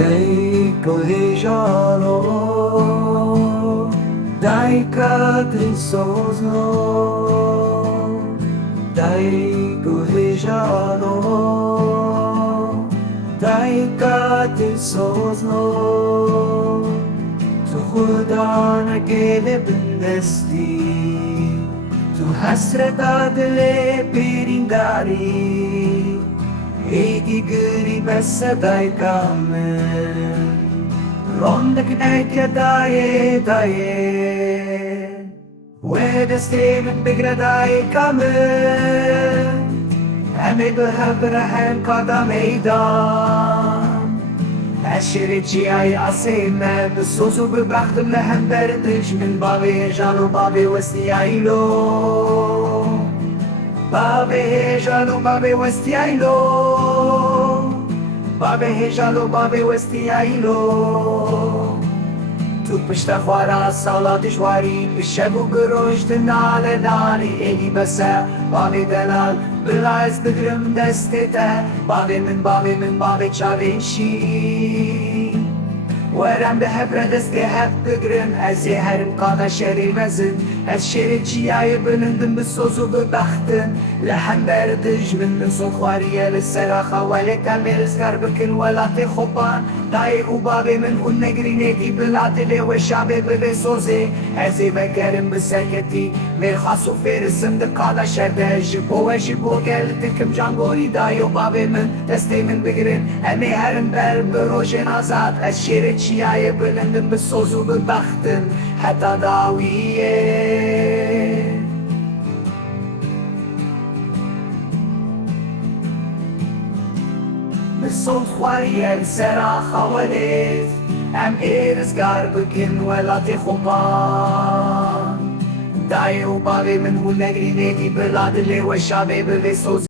Dei collegiano, dai cadenzosno, dai collegiano, dai cadenzosno. Tu خدانا كده بندستي Tu hasreta delle perindari E di gri bessa dai kamen Ronda knajt ja daje Wede steven bigra daje kamen Hemi behabra hem kada meydan Aşireci ay asime Besozu bebachtım lehem berdiş Min babi janu babi westi aylo Babi janu babi westi aylo Babi janu babi westi aylo Tu pişte xwara sala dijwarî Bişebu giroş dinale nalî Elî bese babi delal Bila ez bigirim destê te Babi min babi çavên şî Werem bi hebre destê hep bigirim Ez ê herim qada şerî mezin Ez şerê çiyayê bilindim bi soz û bi bextin Li hember dijmin min sod xwariye li sera xewelê temê rizgar bikin welatê xopan Dayê û babê min hûn negrînekî bila dilê wê şabê bibe sozê Ez ê vegerim bi serketî Mêrxas û fêrisim di qada şerde Ji bo we ji bo gel dikim canborî dayê û babê min destê min bigirin Em ê herin ber bi rojên azad Ez şêrê çiyayê bilindim bi soz û bi bextin Heta dawiyê Bisod xwariye li sera xewelê Em ê rizgar bikin welatê xopan Dayê û babê min hûn negrînekî bila dilê we şabê bibe soz